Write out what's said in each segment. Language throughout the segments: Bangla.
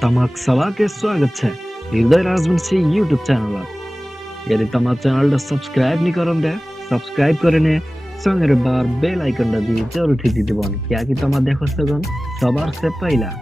તમાક સવા કે સ્વાગત છે હૃદય રાજવંશી યુટ્યુબ ચેનલ यदि તમારા ચેનલ સબસ્ક્રાઇબ નહીં કરો દે સબસ્ક્રાઇબ કરીને સંગે બાર બેલ આઇકન દબી જરૂરથી દીધી બોન ક્યાં કે તમારે દેખો સગન સવાર સે પહેલા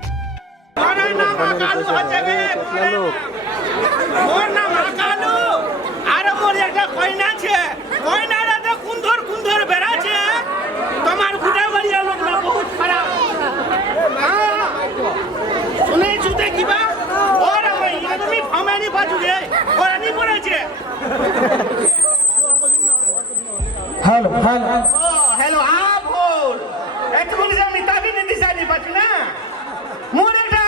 हेलो हेलो हेलो हाँ बोल एक मुझे जब निताबी ने दिशा नहीं बच ना मुझे का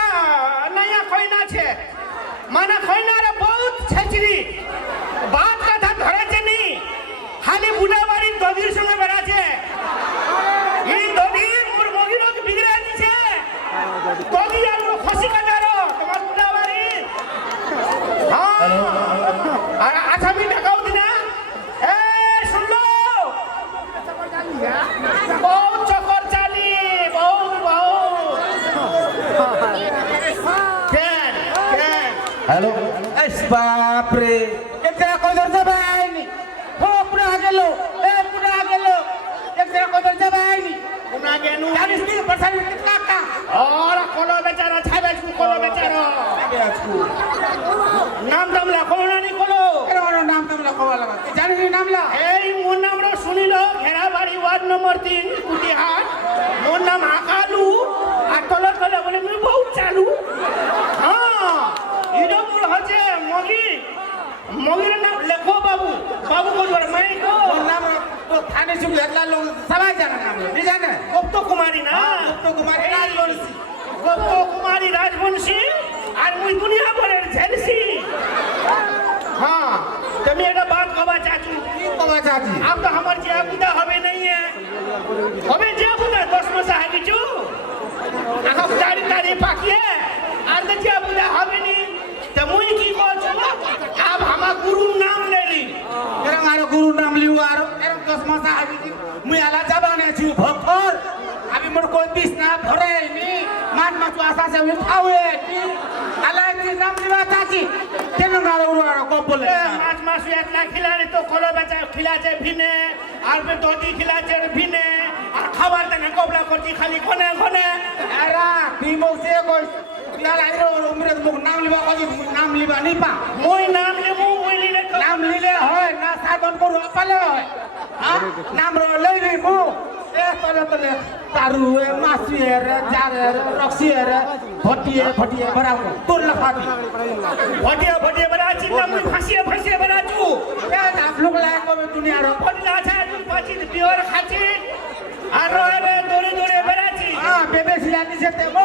नया कोई ना छे माना कोई ना रे बहुत छचरी बात का था धरे छे नहीं हाली बुढ़ा वाली दोधी संगे बरा छे ये दोधी मोर मोगी लोग बिगड़े नहीं छे दोधी यार वो खुशी का डरो तुम्हार बुढ़ा वाली हाँ अच्छा भी डकाऊ दी ना बहुत चक्कर चाली बहुत केन हेलो एस बाप रे एक जरा कोई दर जबाई नहीं हो पूरा आगे लो एक जरा कोई दर जबाई नहीं पुन्हा गेनु 40% कितना का और कोलो बेचारा छाबे छु कोलो बेचारा नाम दमला कोलो नहीं कोलो एरो नाम तुमला कोवा लगा जाने नहीं नाम ला এই মোর নাম র শুনিলো ঘেরাবাড়ি ওয়ার্ড নম্বর 3 কুটিহাট মোর নাম আকালু আর তলে তলে বলে আমি বহুত চালু হ্যাঁ ইডো মোর হচ্ছে মগির নাম লেখো বাবু বাবু বলবার মাই গো नाम तो थाने से लगला लोग सवाई जाना नाम नहीं जाने গুপ্ত কুমারী না तो कुमार राजवंशी গুপ্ত কুমারী রাজবংশী আর মুই দুনিয়া ভরের ঝেলসি हाँ তুমি এটা বাত কবা চাচু की कोवा चाची अब तो हमार जिया बुदा हवे नहीं है हमें जिया बुदा 10 मास है किचू आप तारी पाकी है और तो जिया बुदा हवे नहीं तो मुई की को चला अब हमार गुरु नाम ले ली एरंग आरो गुरु नाम लियो आरो एरंग 10 मास आबी मुई आला जबाने छु भखर अभी मोर कोई दिस ना भरे नी मान माचु आशा से उठावे नी आला नी नाम लिवा चाची केन गारो उरो को बोले माछ माछ एकला खिलाने तो कोलो बचा खिलाचे भिने और फिर दोती खिलाचे भिने और खाবার দেনে কোবলা করছি খালি কোনে কোনে अरा टीमो से कोई लाल आइरो उमरे मुक नाम लिवा कोजी नाम लिवा नी पा মুই নাম লেবু মুই লিলে তো नाम लिले होय ना साधन करू अपाले होय हां नाम रो लई नी मु ए तले तले तारु ए मासी रे जारे रक्सी रे भटिए बराबर तोर लफाती भटिया भटिया बराची ना मुई फांसिया बराचू ए नाम लोग लायक को दुनिया रो पडला छा तू पाची बिवर खाची आरो रे दोरे बराची हां बेबे सिलानी से ते मो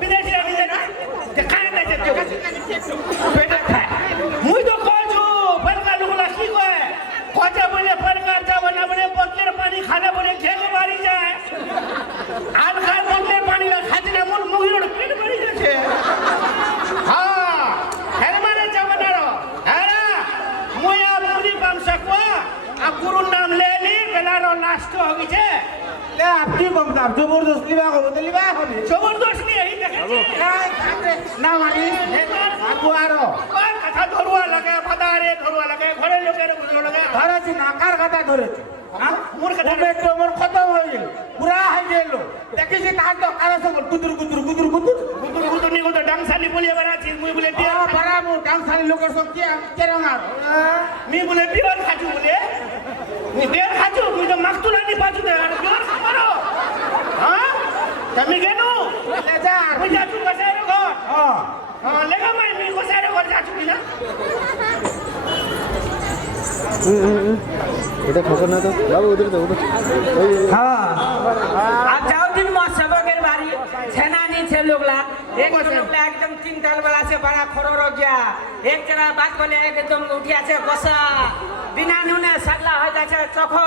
विदेशी आनी दे ना ते खाए ना ते बेटा खाए मुई तो कोजू बरका लुगला की कोए कोचा बोले परकार जा बना बने पत्थर पानी खाना बने खेल मारी जाए आन खाए बने पानी ला खाती ना मुन मुगी रो पेट भरी जाए हां हेर माने जमनारो हेरा मुया पूरी काम सकवा आ गुरु नाम ले ली बेलारो लास्ट हो गई छे ले आपकी बमदार जबरदस्त लिवा को जबरदस्त नहीं है देखे ना मानी आको आरो और कथा धरुआ लगे फदारे धरुआ लगे घरे लोकेर गुजरो लगे धरे छु नाकार कथा धरे छु हां मोर कथा ओमे तो मोर खतम हो गेल पूरा है गेलो देखि छी तार तो कारा संग गुदुर नी को तो डांगसाली बोलिए बरा छी मुई बोले बियर आ बरा मो डांसाली लोक सब के रंगार मी बोले बियर खाचू बोले मी बियर खाचू मुई तो मागतुला नी पाचू दे बियर खारो हां तमी गेनु ले जा मुई जाचू कसारो घर हां हां लेगा मैं मी कसारो घर जाचू बिना এটা খবর না তো বাবু উধর তো हां आज जाओ दिन मत सबके बारी सेनानी छे लोगला एक लोगला एकदम तीन ताल वाला से बड़ा खरो रो गया एक जरा बात बोले एकदम उठिया से बसा बिना नुने सगला हो जा छे चखो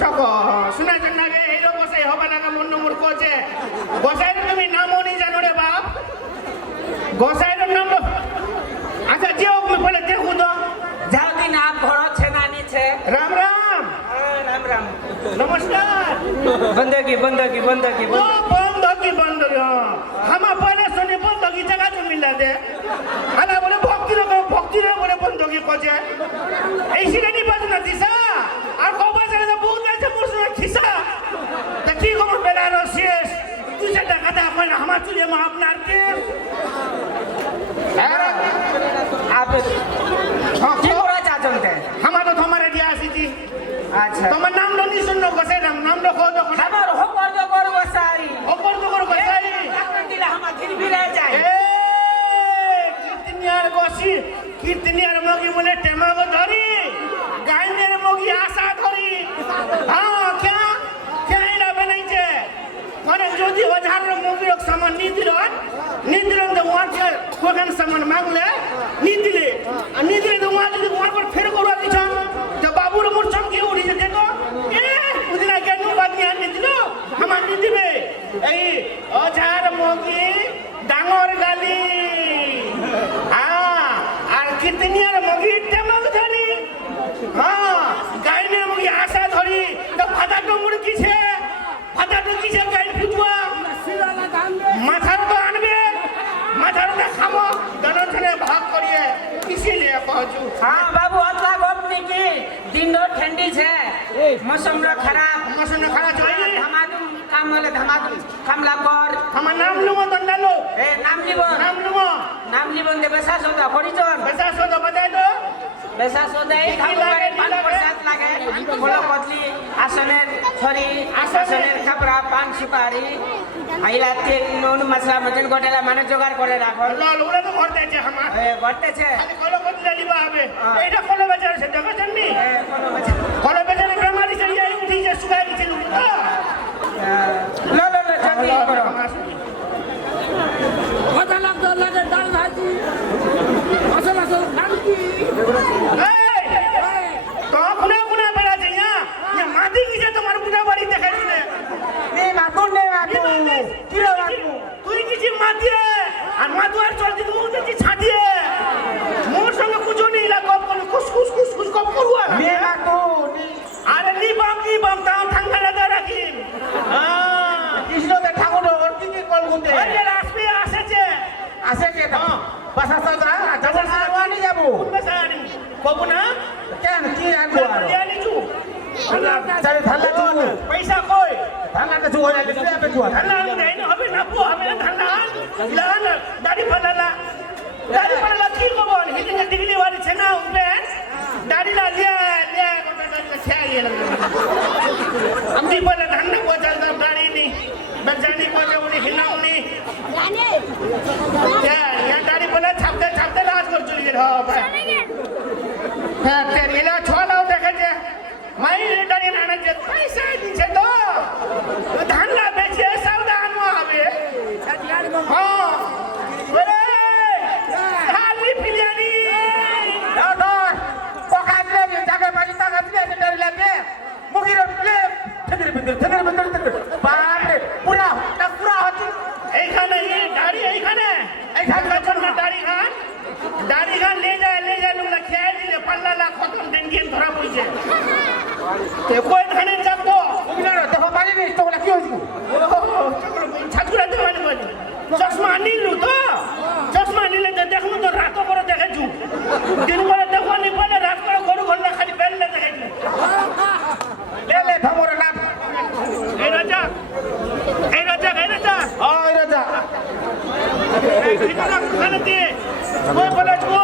चको सुना जन्ना रे ए लोग से होबा लगा मन नंबर को छे गोसाई তুমি নামও নি জানো রে বাপ গোসাই নাম अच्छा जेओ मैं पहले देखू तो जाओ दिन आप घरो सेनानी छे राम राम राम राम नमस्कार बंदगी ओ बंदगी हम पहले सुने দিলা দে আলা বলে ভক্তিরে বলে বন্ধকি কজে এই সিগানি বাজ না দিছা আর কবা জানে না বহুত আছে মোর সঙ্গে খিসা তা কি খবর বেলার শেষ তুই যে টাকা দে আপন আমার চুলে মা আপনার কে আপনি কি করা চাচ্ছেন তে আমার তো তোমার দিয়া আসিছি আচ্ছা তোমার নাম লো নি শুনলো কসে নাম লো খোঁজ দেখো আমার হোকর তো করব সাই অপর তো করো কসাই আপনি দিলে আমার দিন ফিরে যায় কীর্তনিয়ার মগি বলে টেমাগো ধরি গাইনের মগি আশা ধরি হ্যাঁ ক্যা এরা বানাইছে মানে যদি ওঝার মগির সামান নিদিলেন তো ওয়াকে কোখান সামান মাগলে নিদিলে তো ওয়া যদি ওয়ার পর ফের করবা দিছান তো বাবুর মোর চমকি উঠিছে দেখো বুঝলা কেন বাদ নিয়ে নিদিল আমার নিদিবে এই ওঝার মগি ডাঙর গালি আর কীর্তনিয়ার মগি টেমাগ ধরি হ্যাঁ গাইনের মগি আশা ধরি তো ফাটাটো মুড় কিছে গাইন ফুটুয়া মাথার তো আনবে মাথার তো খাবো জনজনে ভাগ করিয়ে কিসে লিয়ে পहुंचू हाँ बाबू अतला गप नहीं की दिन दो ठंडी छे मौसम रो खराब चली धमाधुम काम वाले धमाधुम कामला कर আমার নাম লুমো দন্ডালো ए नाम लिबन दे बेसा सोदा परिचन বেসা সদ বাজাই তো बेसा सोदा এই খাম লাগে পান প্রসাদ লাগে কোলা পতলি আসনের ছরি আসনের কাপড়া পান সুপারি আইলা তেল নুন মশলা মতন গোটালা মানে জোগাড় করে রাখো লল ওরা তো করতে আছে আমার এ বর্তেছে খালি কলো করতে লিবা হবে এইটা কলো বাজার সে দেখো জানি এ কোনো বাচ্চা কলো বাজারে বেমারি চলি যাই উঠি যে সুগার গেছে লো জলদি করো কথা লাগতো লাগে ডাল ভাজি আসল নাম কি তো কোনে বেড়াচ্ছে মাটি গেছে তোমার বুড়া বাড়ি দেখাচ্ছি নে মাতু কি লো মাতু তুই কিছু মাতিয়ে আর মাতু আর চলতি তুই দেখি ছাটিয়ে মোর সঙ্গে কুজো নেই গপ করলে খুশ গপ করুয়া নে মাতু আরে নি বাম তাও ঠান্ডা লাগা রাখি কৃষ্ণকে ঠাকুর অর্থি কল গুতে ওই যে রাস্তে আসেছে আসে কে তো বাসা সাদা যাবো সাওয়ানি যাবো বেসানি কবু না কেন কি আনবো আর জানি চু চালে ঠান্ডা তো পয়সা কই ঠান্ডাটা চু হয়ে গেছে আপে চু ঠান্ডা নেই হবে না পু হবে না ঠান্ডা ইলান দাড়ি ফালালা কি কবন হিদিনে ডিগলি वाली छे ना उनपे दाढ़ी ला लिया खेल हम भी बोले धंधे को चलता दाढ़ी नहीं बजानी को जो उन्हें हिलाऊनी क्या यहाँ दाढ़ी बोले छापते लाज कर चली गई हो तेरे इला छोला देखे जे मैं ये दाढ़ी ना जे पैसा नीचे दो धंधा बेचे सौदा आनो आवे हाँ बोले हाली पिलियानी Dor, pokatle ni jaga bagi tangan dia dari lebe. Mungkin lebe. Tener. Pare, pura hati. এইখানে এই দাড়ি এইখানে জন্য দাড়ি খান ले যায় লোকলা খেয়ে দিলে পাল্লা লা খতম ডেঙ্গিয়ে ধরা পড়ছে তে কই ধানে যাবো Ular দেখো পানি নি তো কি হইছে? ছাত্রা দেওয়ানি বল চশমা নিলু তো চশমা নিলে তো দেখলু তো রাত করে দেখেছু দিন করে দেখনি বলে রাত করে ঘর ঘরলা খালি বেললে দেখেছু Lele famor lap. এই রাজা Oh, ira. খানে দিয়ে কই বলে চো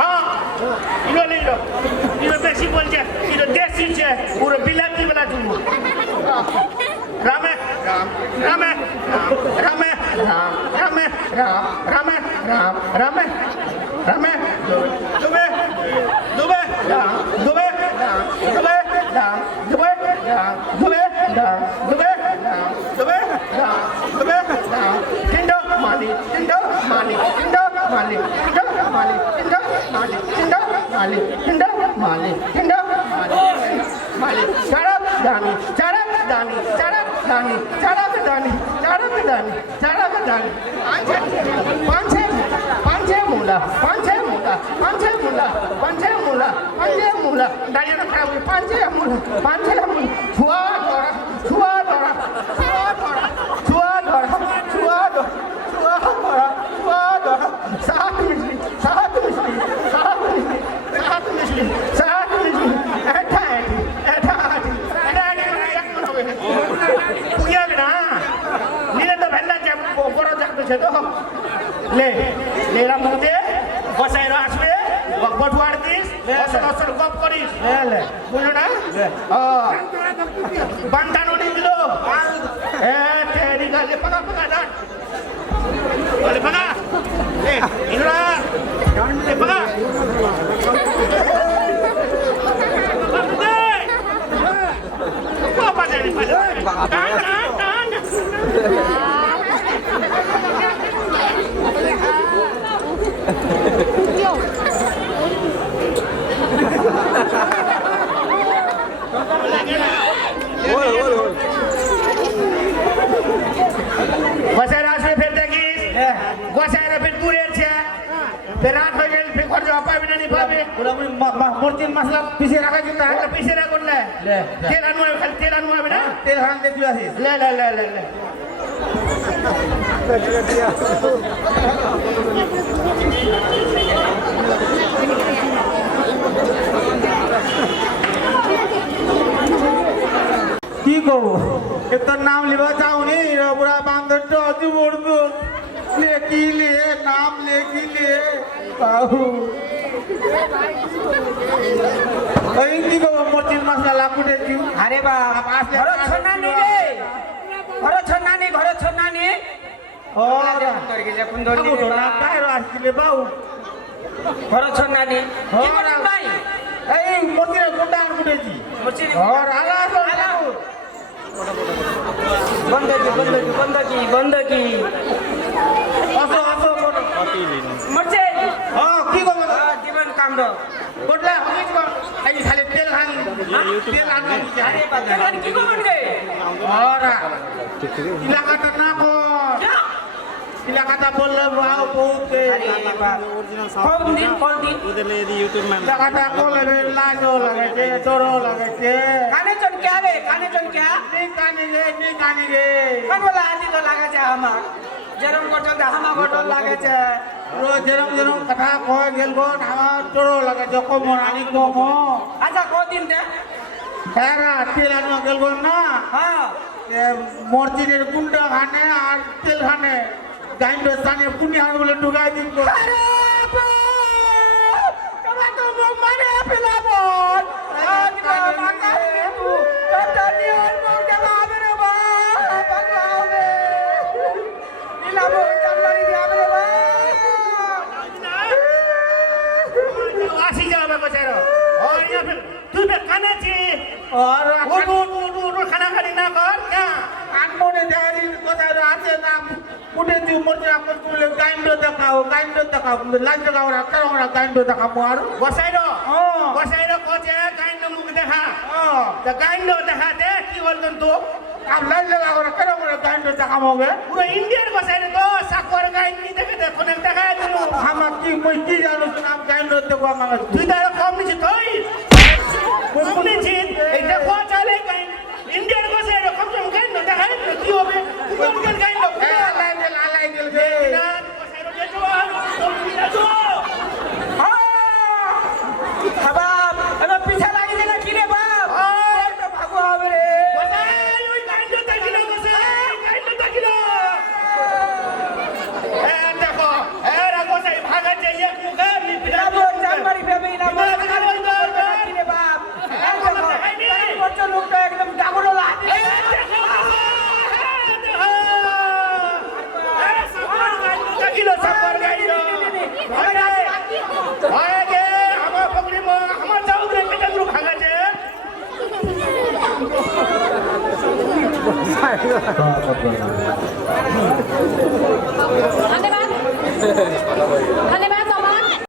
হ্যাঁ ইলো বেশি বলছে ইলো দেশি আছে পুরো বিলাতি বলা চুমু রামে আছে তো লে লেরাম মধ্যে বসাই আসবে বটুয়ার দিস অসল অসল গপ করিস বুঝলো না বান্ধানো নিয়ে দিল তেরি গালে পাকা পাকা না বলে পাকা ইনরা পাকা apa jadi Murtin masalah pisir akan kita, pisir akan le. Telan mu abis na? Telan dekul asis. Le. কি করব এত নাম লিবা চাওনি পুরা বান্দরটা অতি বড় লেখিলে নাম লেখিলে বাহু ওই কি করব মর্তিন মাসলা লাকুটে দিউ আরে বাপ ঘর ছন্নানি ও তোর কি যখন ধরি তো না কায়রো আসলে বাউ ঘর ছন্নানি কি ঘর করছ ভাই এই মর্তির কোনটা কুটেছি মুচির ঘর আলা বন্ধকি আসো মরছে কি করব জীবন কাণ্ড কোটলা হইছ কর এই খালি তেল আনো আরে বাবা কি করবেন রে ওরা ইলাকাটা না কর ইলাকাটা বললে বাউ বহুত কোন দিন ইলাকাটা করলে লাজও লাগাইছে ডরও লাগাইছে কানে চন ক্যা নি কানি রে কোন বলা আদি তো লাগাছে হামা যেরম গটল হামা গটল লাগাছে রোজ যেরম কথা কয় গেল গো আমার ডরও লাগাইছে কমর আনি কম আচ্ছা কদিন দে হ্যাঁ তেল আনো গেল গো না হ্যাঁ মর্জিনের গুন্ডা খানে আর তেল খানে গাইন্ড স্থানে পুনি হান বলে ঢুকাই দিন গো আরে বাবা তো মানে পেলাবো আজ বাবা কাছে তো তানি আর মৌটা হবে রে বাবা হবে ইলাবো চালারি যাবে রে বাবা আসি যাবে বচারো और यहाँ पे तू पे खाना चाहिए और वो खाना खाली ना कर क्या আনমনে দেরি কথা আছে না পুটে দি মরতে আপন তুলে গাইন্ড দেখাও লাজ দেখাও রাখা ওরা গাইন্ড দেখাবো আর বসাইরো কোচে গাইন্ড মুখ দেখা তা গাইন্ড দেখা দে কি বলতন তো আপ লাজ দেখাও রাখা ওরা গাইন্ড দেখাবোগে পুরো ইন্ডিয়ার বসাইরে তো সাকর গাইন্ড নি দেখে দেখো না দেখায় দিল আমার কি মই কি জানো নাম গাইন্ড দেখো আমার তুই তার কম নিছি তুই কোনে জিত এই দেখো চলে গাইন্ড ইন্ডিয়ার বসাইরে কম কম গাইন্ড দেখায় কি হবে কোন গাইন্ড আলাই গেল বে না বসাইরে যেতো আর তুমি যাও বাপ এবার পিছা লাগি না কি রে বাপ ওই তো ভাগো হবে রে বসাই ওই গাইন্ড দেখিল বসাই গাইন্ড দেখিল দেখো এরা বসাই ভাগাচ্ছে এক মুখে নিপিলা ইলাবো জানবাড়ি ফেবে ইলাবো কি রে বাপ এই বড় লোকটা একদম ডাগড়ো লাগে সাকর গাইন্ড হয় গে আমার পকড়ি আমার চাউদরে কেটে গুলো ভাগাচ্ছে ধন্যবাদ